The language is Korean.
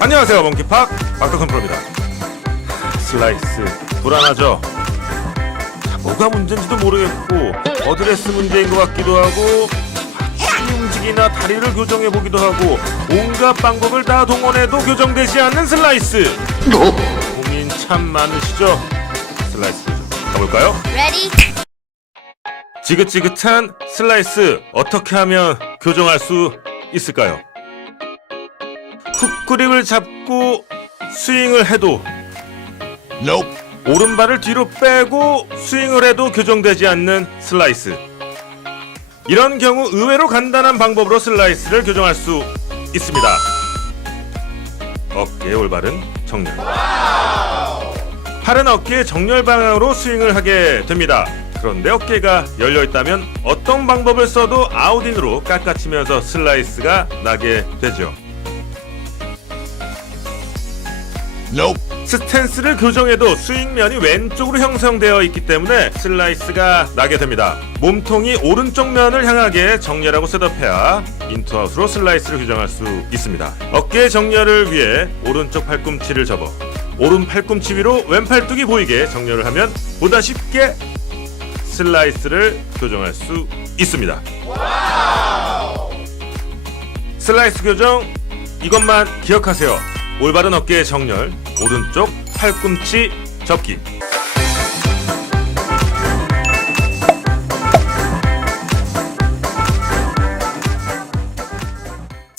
안녕하세요 몽키팍. 박덕선 프로입니다. 슬라이스. 불안하죠? 자, 뭐가 문제인지도 모르겠고 어드레스 문제인 것 같기도 하고 춤 움직이나 다리를 교정해 보기도 하고 온갖 방법을 다 동원해도 교정되지 않는 슬라이스. 고민 참 많으시죠? 슬라이스 교정. 가볼까요? Ready? 지긋지긋한 슬라이스 어떻게 하면 교정할 수 있을까요? 훅 그립을 잡고 스윙을 해도 오른발을 뒤로 빼고 스윙을 해도 교정되지 않는 슬라이스. 이런 경우 의외로 간단한 방법으로 슬라이스를 교정할 수 있습니다. 어깨 올바른 정렬. 팔은 어깨 정렬 방향으로 스윙을 하게 됩니다. 그런데 어깨가 열려 있다면 어떤 방법을 써도 아웃인으로 깎아치면서 슬라이스가 나게 되죠. 스탠스를 교정해도 스윙면이 왼쪽으로 형성되어 있기 때문에 슬라이스가 나게 됩니다. 몸통이 오른쪽 면을 향하게 정렬하고 셋업해야 인투아웃으로 슬라이스를 교정할 수 있습니다. 어깨 정렬을 위해 오른쪽 팔꿈치를 접어 오른 팔꿈치 위로 왼 팔뚝이 보이게 정렬을 하면 보다 쉽게 슬라이스를 교정할 수 있습니다. 슬라이스 교정 이것만 기억하세요. 올바른 어깨의 정렬, 오른쪽 팔꿈치 접기.